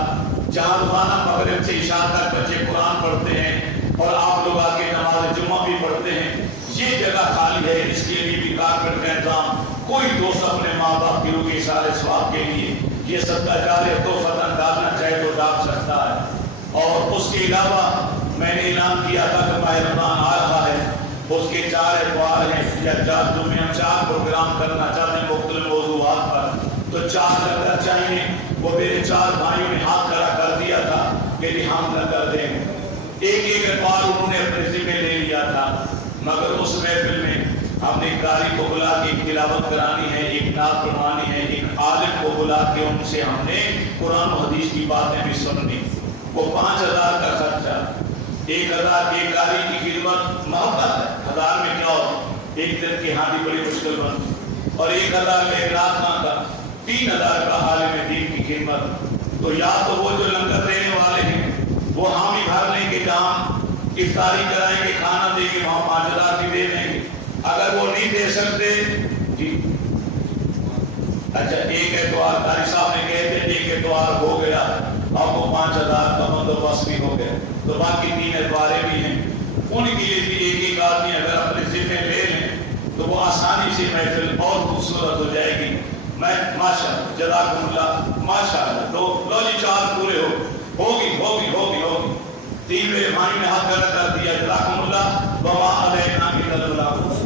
جہاں روزانہ مغرب سے عشاء تک بچے قرآن پڑھتے ہیں اور آپ لوگ آ کے نماز جمعہ بھی پڑھتے ہیں۔ یہ جگہ خالی ہے، اس کے لیے بھی کارپیٹ کا انتظام کوئی دوست اپنے ماں باپ کے روح کے سارے ثواب کے لیے یہ صدقہ جاریہ تحفۃ ڈالنا چاہے تو ڈال سکتا ہے۔ اور اس کے علاوہ میں نے اعلان کیا تھا کہ ماہ رمضان آ رہا ہے، اس کے 4 اتوار ہیں یا 4 جمعے ہم 4 پروگرام کرنا چاہتے ہیں مختلف موضوعات پر، تو 4 لنگر چاہیے۔ وہ میرے 4 بھائیوں نے ہاتھ کھڑا کر دیا تھا کہ ہم لنگر دیں۔ ایک اتوار انہوں نے اپنے ذمہ لے لیا تھا، مگر اس محفل میں ہم نے قاری کو بلا کے ایک تلاوت کرانی ہے، ایک نعت پڑھوانی ہے، ایک عالم کو بلا کے ان سے ہم نے قرآن و حدیث کی باتیں بھی سننی۔ وہ 5000 کا خرچہ، 1000 ایک قاری کی خدمت محبت ہے، 1000 میں کیا ہو، ایک دن کی ہاں بھی بڑی مشکل بنتی، اور 1000 میں ایک رات کا 3000 کا عالم دین کی خدمت۔ تو یا تو وہ جو لنگر دینے والے ہیں وہ حامی بھر لیں گے، جہاں افطاری کرائیں گے، کھانا دیں گے، وہاں 5000 بھی دے دیں گے۔ اگر وہ نہیں دے سکتے جی اچھا ایک اتوار قاری صاحب نے کہے تھے ایک اتوار ہو گیا، آپ کو 5000 کا بندوبست بھی ہو گیا، تو باقی 3 اتواریں بھی ہیں، ان کے لیے بھی ایک آدمی اگر اپنے ذمہ لے لیں تو وہ آسانی سے محفل اور خوبصورت ہو جائے گی۔ میں ماشاءاللہ جزاکم اللہ ماشاءاللہ لو جی 4 پورے ہوگی 3 میرے بھائی نے ہاتھ کھڑا کر دیا، جزاکم اللہ وما علینا الا البلاغ۔